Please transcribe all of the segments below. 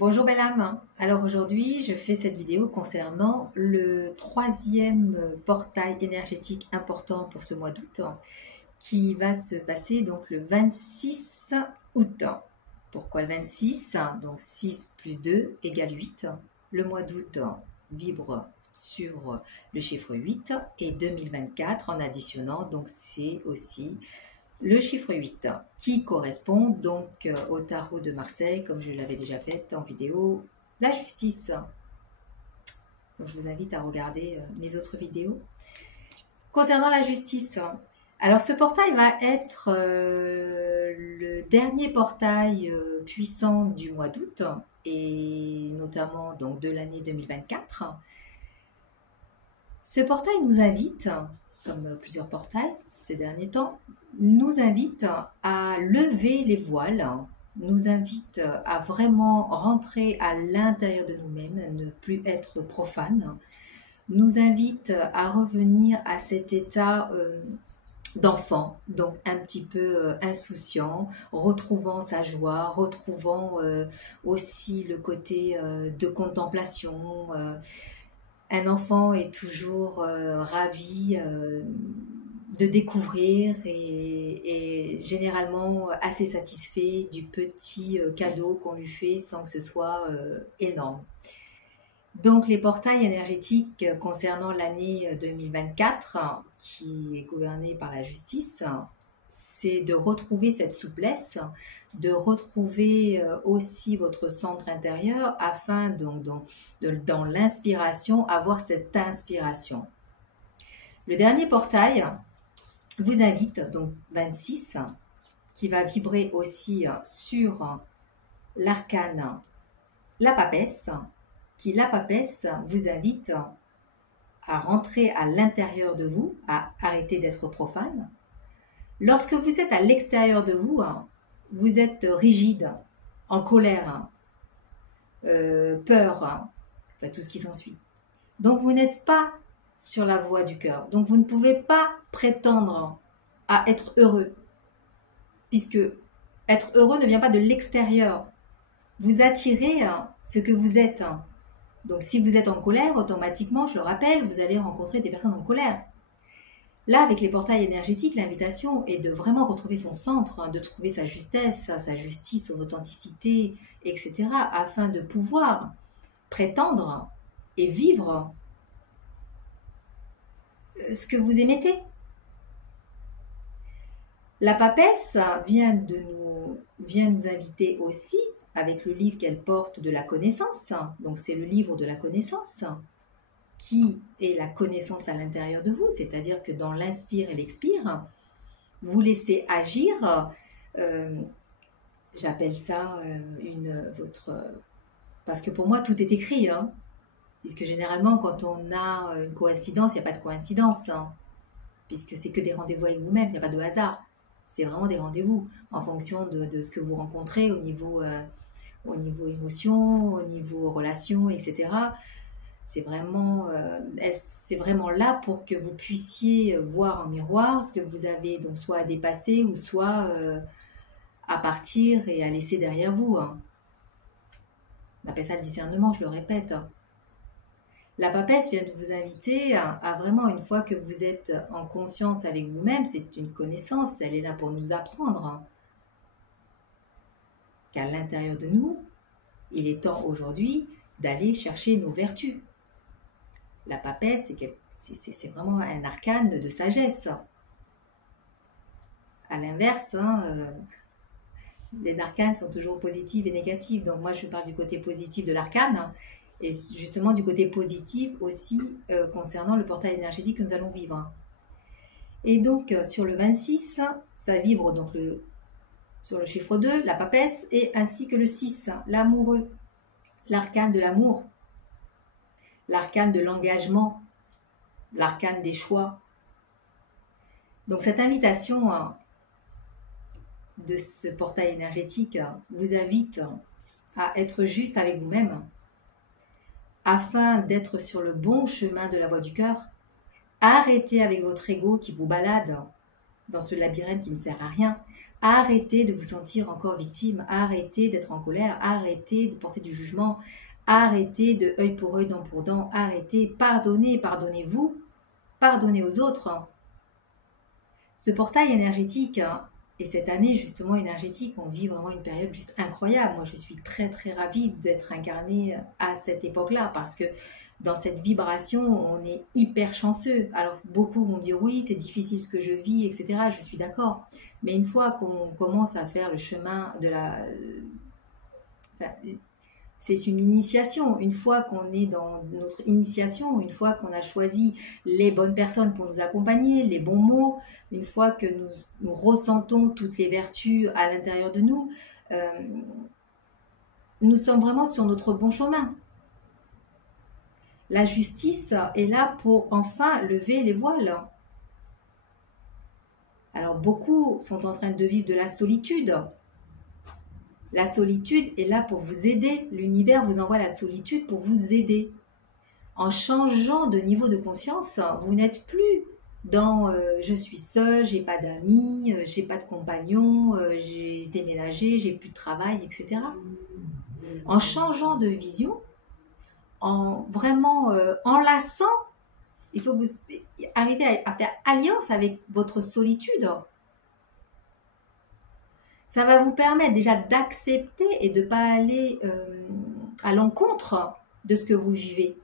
Bonjour belle âme. Alors aujourd'hui, je fais cette vidéo concernant le troisième portail énergétique important pour ce mois d'août qui va se passer donc le 26 août. Pourquoi le 26? Donc 6 plus 2 égale 8. Le mois d'août vibre sur le chiffre 8 et 2024 en additionnant, donc c'est aussi le chiffre 8 qui correspond donc au tarot de Marseille, comme je l'avais déjà fait en vidéo, la justice. Donc je vous invite à regarder mes autres vidéos. Concernant la justice, alors ce portail va être le dernier portail puissant du mois d'août et notamment donc de l'année 2024. Ce portail nous invite, comme plusieurs portails ces derniers temps, nous invite à lever les voiles, nous invite à vraiment rentrer à l'intérieur de nous-mêmes, ne plus être profane, nous invite à revenir à cet état d'enfant, donc un petit peu insouciant, retrouvant sa joie, retrouvant aussi le côté de contemplation. Un enfant est toujours ravi de découvrir et généralement assez satisfait du petit cadeau qu'on lui fait sans que ce soit énorme. Donc les portails énergétiques concernant l'année 2024 qui est gouvernée par la justice, c'est de retrouver cette souplesse, de retrouver aussi votre centre intérieur afin donc dans l'inspiration avoir cette inspiration. Le dernier portail vous invite, donc 26, qui va vibrer aussi sur l'arcane la papesse, qui la papesse vous invite à rentrer à l'intérieur de vous, à arrêter d'être profane. Lorsque vous êtes à l'extérieur de vous, vous êtes rigide, en colère, peur, enfin, tout ce qui s'ensuit. Donc vous n'êtes pas sur la voie du cœur. Donc vous ne pouvez pas prétendre à être heureux, puisque être heureux ne vient pas de l'extérieur. Vous attirez ce que vous êtes. Donc si vous êtes en colère, automatiquement, je le rappelle, vous allez rencontrer des personnes en colère. Là, avec les portails énergétiques, l'invitation est de vraiment retrouver son centre, de trouver sa justesse, sa justice, son authenticité, etc., afin de pouvoir prétendre et vivre ce que vous émettez. La papesse vient nous inviter aussi, avec le livre qu'elle porte de la connaissance, donc c'est le livre de la connaissance, qui est la connaissance à l'intérieur de vous, c'est-à-dire que dans l'inspire et l'expire, vous laissez agir, j'appelle ça parce que pour moi tout est écrit, puisque généralement quand on a une coïncidence, il n'y a pas de coïncidence, puisque c'est que des rendez-vous avec vous-même, il n'y a pas de hasard. C'est vraiment des rendez-vous en fonction de ce que vous rencontrez au niveau émotion, au niveau relation, etc. C'est vraiment là pour que vous puissiez voir en miroir ce que vous avez donc soit à dépasser ou soit à partir et à laisser derrière vous. On appelle ça le discernement, je le répète. La papesse vient de vous inviter à vraiment, une fois que vous êtes en conscience avec vous-même, c'est une connaissance, elle est là pour nous apprendre qu'à l'intérieur de nous, il est temps aujourd'hui d'aller chercher nos vertus. La papesse, c'est vraiment un arcane de sagesse. À l'inverse, les arcanes sont toujours positives et négatives. Donc moi, je parle du côté positif de l'arcane et justement du côté positif aussi concernant le portail énergétique que nous allons vivre. Et donc, sur le 26, ça vibre donc sur le chiffre 2, la papesse, et ainsi que le 6, l'amoureux, l'arcane de l'amour, l'arcane de l'engagement, l'arcane des choix. Donc cette invitation de ce portail énergétique vous invite à être juste avec vous-même afin d'être sur le bon chemin de la voie du cœur. Arrêtez avec votre ego qui vous balade dans ce labyrinthe qui ne sert à rien. Arrêtez de vous sentir encore victime, arrêtez d'être en colère, arrêtez de porter du jugement, arrêtez de œil pour œil, dent pour dent, arrêtez, pardonnez, pardonnez-vous, pardonnez aux autres. Ce portail énergétique, et cette année justement énergétique, on vit vraiment une période juste incroyable. Moi je suis très très ravie d'être incarnée à cette époque-là parce que dans cette vibration, on est hyper chanceux. Alors beaucoup vont dire oui, c'est difficile ce que je vis, etc. Je suis d'accord. Mais une fois qu'on commence à faire le chemin de la... Enfin, c'est une initiation. Une fois qu'on est dans notre initiation, une fois qu'on a choisi les bonnes personnes pour nous accompagner, les bons mots, une fois que nous ressentons toutes les vertus à l'intérieur de nous, nous sommes vraiment sur notre bon chemin. La justice est là pour enfin lever les voiles. Alors beaucoup sont en train de vivre de la solitude. La solitude est là pour vous aider. L'univers vous envoie la solitude pour vous aider. En changeant de niveau de conscience, vous n'êtes plus dans je suis seule, j'ai pas d'amis, j'ai pas de compagnon, j'ai déménagé, j'ai plus de travail, etc. En changeant de vision, en vraiment enlaçant, il faut que vous arriviez à faire alliance avec votre solitude. Ça va vous permettre déjà d'accepter et de ne pas aller à l'encontre de ce que vous vivez.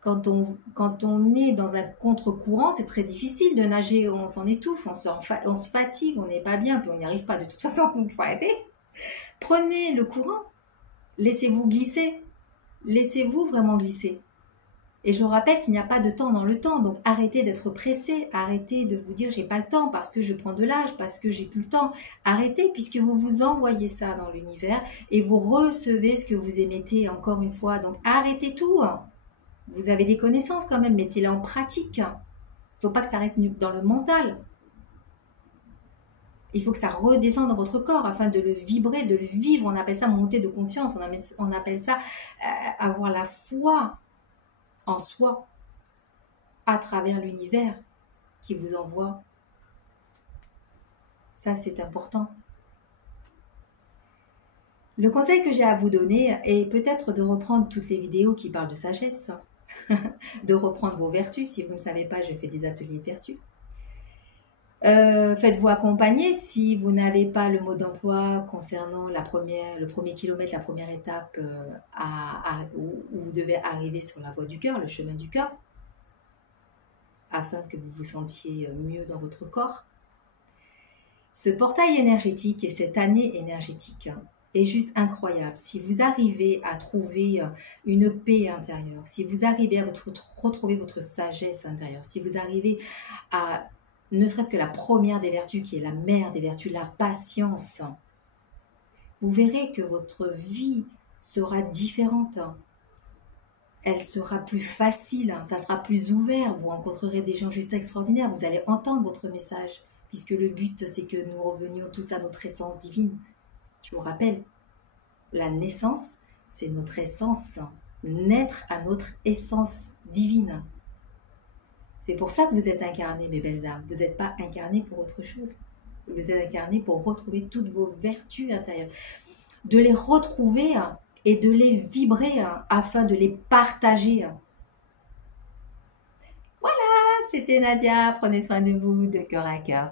Quand on est dans un contre-courant, c'est très difficile de nager, on s'en étouffe, on se fatigue, on n'est pas bien, puis on n'y arrive pas de toute façon, donc il faut arrêter. Prenez le courant, laissez-vous glisser, laissez-vous vraiment glisser. Et je vous rappelle qu'il n'y a pas de temps dans le temps, donc arrêtez d'être pressé, arrêtez de vous dire j'ai pas le temps parce que je prends de l'âge, parce que j'ai plus le temps. Arrêtez puisque vous vous envoyez ça dans l'univers et vous recevez ce que vous émettez encore une fois. Donc arrêtez tout. Vous avez des connaissances quand même, mettez-les en pratique. Il ne faut pas que ça reste dans le mental. Il faut que ça redescende dans votre corps afin de le vibrer, de le vivre. On appelle ça monter de conscience, on appelle ça avoir la foi en soi, à travers l'univers qui vous envoie. Ça, c'est important. Le conseil que j'ai à vous donner est peut-être de reprendre toutes les vidéos qui parlent de sagesse, de reprendre vos vertus. Si vous ne savez pas, je fais des ateliers de vertus. Faites-vous accompagner si vous n'avez pas le mode d'emploi concernant le premier kilomètre, la première étape où vous devez arriver sur la voie du cœur, le chemin du cœur, afin que vous vous sentiez mieux dans votre corps. Ce portail énergétique et cette année énergétique est juste incroyable. Si vous arrivez à trouver une paix intérieure, si vous arrivez à retrouver votre sagesse intérieure, si vous arrivez à ne serait-ce que la première des vertus, qui est la mère des vertus, la patience, vous verrez que votre vie sera différente. Elle sera plus facile, ça sera plus ouvert, vous rencontrerez des gens juste extraordinaires, vous allez entendre votre message, puisque le but, c'est que nous revenions tous à notre essence divine. Je vous rappelle, la naissance, c'est notre essence, naître à notre essence divine. C'est pour ça que vous êtes incarnés, mes belles âmes. Vous n'êtes pas incarnés pour autre chose. Vous êtes incarnés pour retrouver toutes vos vertus intérieures. De les retrouver et de les vibrer afin de les partager. Voilà, c'était Nadia. Prenez soin de vous de cœur à cœur.